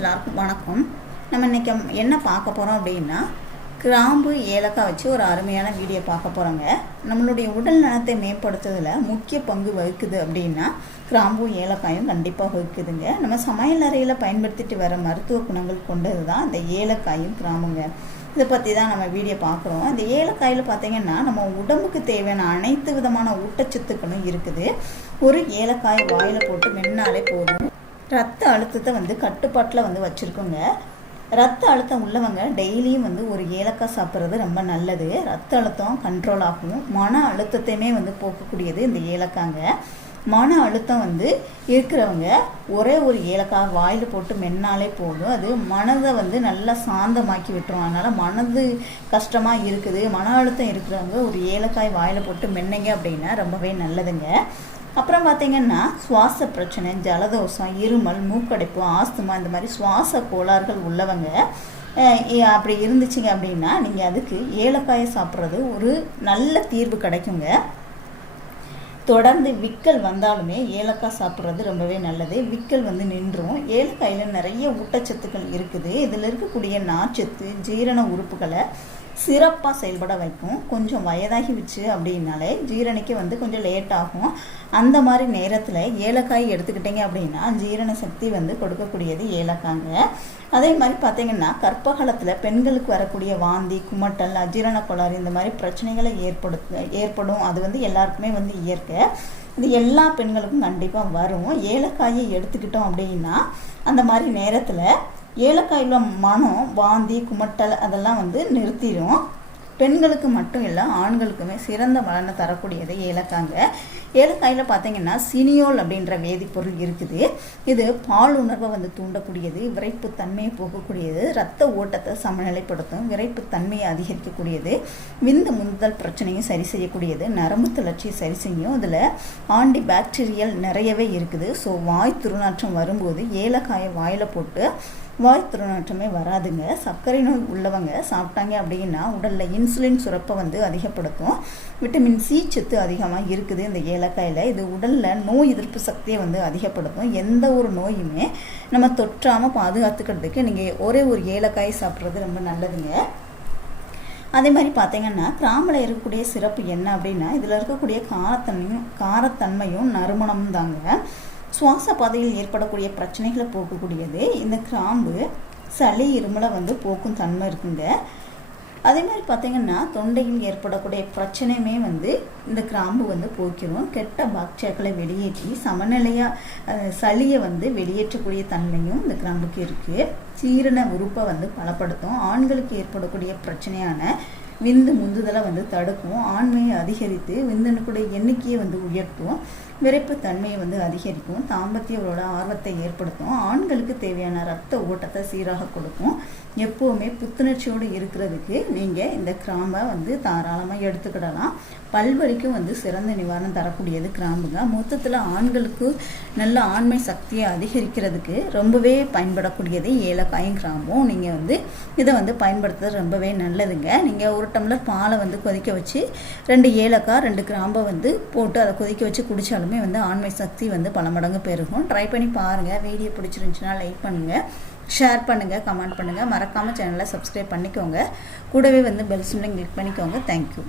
எல்லாருக்கும் வணக்கம். நம்ம இன்றைக்கி என்ன பார்க்க போகிறோம் அப்படின்னா கிராம்பு ஏலக்காய் வச்சு ஒரு அருமையான வீடியோ பார்க்க போகிறோங்க நம்மளுடைய உடல் நலத்தை மேம்படுத்துவதில் முக்கிய பங்கு வகிக்குது அப்படின்னா கிராம்பும் ஏலக்காயும் கண்டிப்பாக வகிக்குதுங்க. நம்ம சமையல் அறையில் பயன்படுத்திட்டு வர மருத்துவ குணங்கள் கொண்டது தான் அந்த ஏலக்காயும் கிராம்புங்க. இதை பற்றி தான் நம்ம வீடியோ பார்க்குறோம். இந்த ஏலக்காயில் பார்த்தீங்கன்னா நம்ம உடம்புக்கு தேவையான அனைத்து விதமான ஊட்டச்சத்துக்களும் இருக்குது. ஒரு ஏலக்காய் வாயில் போட்டு மென்னாலே போதும். ரத்த அழுத்தத்தை வந்து கட்டுப்பாட்டில் வந்து வச்சுருக்கோங்க. ரத்த அழுத்தம் உள்ளவங்க டெய்லியும் வந்து ஒரு ஏலக்காய் சாப்பிட்றது ரொம்ப நல்லது. ரத்த அழுத்தம் கண்ட்ரோல் ஆகும். மன அழுத்தத்தையுமே வந்து போக்கக்கூடியது இந்த ஏலக்காங்க. மன அழுத்தம் வந்து இருக்கிறவங்க ஒரே ஒரு ஏலக்காய் வாயில் போட்டு மென்னாலே போதும். அது மனதை வந்து நல்லா சாந்தமாக்கி விட்டுரும். அதனால் மனது கஷ்டமாக இருக்குது. மன அழுத்தம் இருக்கிறவங்க ஒரு ஏலக்காய் வாயில் போட்டு மென்னைங்க அப்படின்னா ரொம்பவே நல்லதுங்க. அப்புறம் பார்த்தீங்கன்னா சுவாச பிரச்சனை ஜலதோஷம் இருமல் மூக்கடைப்பு ஆஸ்துமா இந்த மாதிரி சுவாச கோளாறுகள் உள்ளவங்க அப்படி இருந்துச்சுங்க அப்படின்னா நீங்கள் அதுக்கு ஏலக்காயை சாப்பிட்றது ஒரு நல்ல தீர்வு கிடைக்குங்க. தொடர்ந்து விக்கல் வந்தாலுமே ஏலக்காய் சாப்பிட்றது ரொம்பவே நல்லது. விக்கல் வந்து நின்றும். ஏலக்காயில் நிறைய ஊட்டச்சத்துக்கள் இருக்குது. இதில் இருக்கக்கூடிய நார்ச்சத்து ஜீரண உறுப்புகளை சிறப்பாக செயல்பட வைக்கும். கொஞ்சம் வயதாகி வச்சு அப்படின்னாலே ஜீரணிக்க வந்து கொஞ்சம் லேட் ஆகும். அந்த மாதிரி நேரத்தில் ஏலக்காய் எடுத்துக்கிட்டிங்க அப்படின்னா ஜீரண சக்தி வந்து கொடுக்கக்கூடியது ஏலக்காங்க. அதே மாதிரி பார்த்தீங்கன்னா கர்ப்பகலத்தில் பெண்களுக்கு வரக்கூடிய வாந்தி குமட்டல் அஜீரண கோளாறு இந்த மாதிரி பிரச்சனைகளை ஏற்படுத்து ஏற்படும். அது வந்து எல்லாருக்குமே வந்து இயற்கை. இது எல்லா பெண்களுக்கும் கண்டிப்பாக வரும். ஏலக்காயை எடுத்துக்கிட்டோம் அப்படின்னா அந்த மாதிரி நேரத்தில் ஏலக்காயில் மனம் வாந்தி குமட்டல் அதெல்லாம் வந்து நிறுத்திடும் பெண்களுக்கு மட்டும் இல்லை ஆண்களுக்குமே சிறந்த பலனை தரக்கூடியது ஏலக்காங்க. ஏலக்காயில் பார்த்தீங்கன்னா சினியோல் அப்படின்ற வேதிப்பொருள் இருக்குது. இது பால் உணர்வை வந்து தூண்டக்கூடியது விரைப்பு தன்மையை போகக்கூடியது ரத்த ஓட்டத்தை சமநிலைப்படுத்தும் விரைப்பு தன்மையை அதிகரிக்கக்கூடியது விந்து முந்தல் பிரச்சனையும் சரி செய்யக்கூடியது நரம்பு தளர்ச்சியை சரி செய்யும். இதில் ஆண்டி பாக்டீரியல் நிறையவே இருக்குது. ஸோ வாய் துர்நாற்றம் வரும்போது ஏலக்காயை வாயில் போட்டு வாய் துர்நாற்றமே வராதுங்க. சர்க்கரை நோய் உள்ளவங்க சாப்பிட்டாங்க அப்படின்னா உடலில் இன்சுலின் சுரப்பை வந்து அதிகப்படுத்தும். விட்டமின் சி சத்து அதிகமாக இருக்குது இந்த ஏலக்காயில். இது உடலில் நோய் எதிர்ப்பு சக்தியை வந்து அதிகப்படுத்தும். எந்த ஒரு நோயுமே நம்ம தொற்றாமல் பாதுகாத்துக்கிறதுக்கு நீங்கள் ஒரே ஒரு ஏலக்காய் சாப்பிட்றது ரொம்ப நல்லதுங்க. அதே மாதிரி பார்த்தீங்கன்னா கிராமில் இருக்கக்கூடிய சிறப்பு என்ன அப்படின்னா இதில் இருக்கக்கூடிய காரத்தன்மையும் காரத்தன்மையும் நறுமணமும் தாங்க சுவாச பாதையில் ஏற்படக்கூடிய பிரச்சனைகளை போக்கக்கூடியது. இந்த கிராம்பு சளி இருமலை வந்து போக்கும் தன்மை இருக்குங்க. அதே மாதிரி பார்த்தீங்கன்னா தொண்டையில் ஏற்படக்கூடிய பிரச்சனையுமே வந்து இந்த கிராம்பு வந்து போக்கிடும் கெட்ட பாக்டீரியாக்களை வெளியேற்றி சமநிலையாக சளியை வந்து வெளியேற்றக்கூடிய தன்மையும் இந்த கிராம்புக்கு இருக்குது சீரண உறுப்பை வந்து பலப்படுத்தும். ஆண்களுக்கு ஏற்படக்கூடிய பிரச்சனையான விந்து முந்துதலை வந்து தடுக்கும். ஆண்மையை அதிகரித்து விந்தணுக்குடைய எண்ணிக்கையை வந்து உயர்த்தும். விரைப்பு தன்மையை வந்து அதிகரிக்கும். தாம்பத்தியவரோட ஆர்வத்தை ஏற்படுத்தும். ஆண்களுக்கு தேவையான ரத்த ஓட்டத்தை சீராக கொடுக்கும். எப்போவுமே புத்துணர்ச்சியோடு இருக்கிறதுக்கு நீங்கள் இந்த கிராம்பை வந்து தாராளமாக எடுத்துக்கிடலாம். பல்வலிக்கும் வந்து சிறந்த நிவாரணம் தரக்கூடியது கிராம்புங்க. மொத்தத்தில் ஆண்களுக்கு நல்ல ஆண்மை சக்தியை அதிகரிக்கிறதுக்கு ரொம்பவே பயன்படக்கூடியது ஏலக்காயும் கிராம்பும். நீங்கள் வந்து இதை வந்து பயன்படுத்துறது ரொம்பவே நல்லதுங்க. நீங்கள் ஒரு ஒரு டம்ளர் பாலை வந்து கொதிக்க வச்சு ரெண்டு ஏலக்காய் ரெண்டு கிராம்பை வந்து போட்டு அதை கொதிக்க வச்சு குடித்தாலுமே வந்து ஆண்மை சக்தி வந்து பல மடங்கு பெருகும். ட்ரை பண்ணி பாருங்கள் வீடியோ பிடிச்சிருந்துச்சுன்னா லைக் பண்ணுங்கள் ஷேர் பண்ணுங்கள் கமெண்ட் பண்ணுங்கள் மறக்காமல் சேனலை சப்ஸ்கிரைப் பண்ணிக்கோங்க. கூடவே வந்து பெல் சிம்லையும் கிளிக் பண்ணிக்கோங்க. Thank you